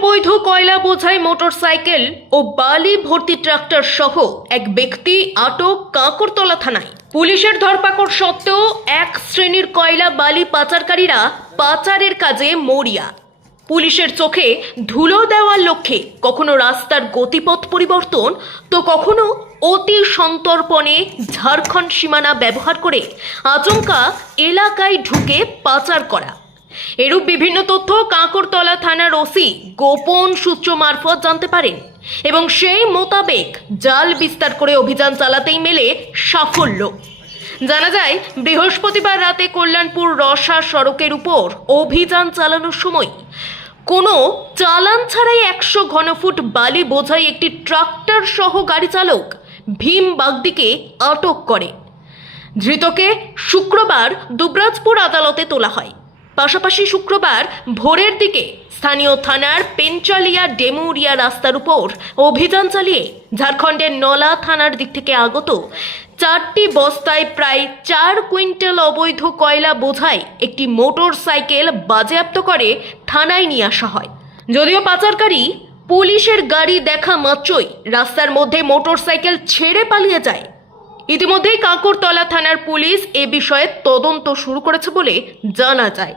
অবৈধ কয়লা বোঝাই মোটরসাইকেল ও বালি ভর্তি ট্রাক্টর সহ এক ব্যক্তি আটক কাঁকরতলা থানায়। পুলিশের ধরপাকড় সত্ত্বেও এক শ্রেণীর কয়লা বালি পাচারকারীরা পাচারের কাজে মরিয়া। পুলিশের চোখে ধুলো দেওয়ার লক্ষ্যে কখনো রাস্তার গতিপথ পরিবর্তন তো কখনো অতি সন্তর্পণে ঝাড়খণ্ড সীমানা ব্যবহার করে আচমকা এলাকায় ঢুকে পাচার করা। এরূপ বিভিন্ন তথ্য কাঁকরতলা থানার ওসি গোপন সূত্র মারফত জানতে পারেন এবং সেই মোতাবেক জাল বিস্তার করে অভিযান চালাতেই মেলে সাফল্য। জানা যায়, বৃহস্পতিবার রাতে কল্যাণপুর রসা সড়কের উপর অভিযান চালানোর সময় কোনো চালান ছাড়াই 100 ঘনফুট বালি বোঝাই একটি ট্রাক্টর সহ গাড়ি চালক ভীম বাগদিকে আটক করে। ধৃতকে শুক্রবার দুবরাজপুর আদালতে তোলা হয়। পাশাপাশি শুক্রবার ভোরের দিকে স্থানীয় থানার পেঞ্চালিয়া ডেমুরিয়া রাস্তার উপর অভিযান চালিয়ে ঝাড়খণ্ডের নলা থানার দিক থেকে আগত 4টি বস্তায় প্রায় 4 কুইন্টাল অবৈধ কয়লা বোঝাই একটি মোটর সাইকেল বাজেয়াপ্ত করে থানায় নিয়ে আসা হয়। যদিও পাচারকারী পুলিশের গাড়ি দেখা মাত্রই রাস্তার মধ্যে মোটর সাইকেল ছেড়ে পালিয়ে যায়। ইতিমধ্যেই কাঁকরতলা থানার পুলিশ এ বিষয়ে তদন্ত শুরু করেছে বলে জানা যায়।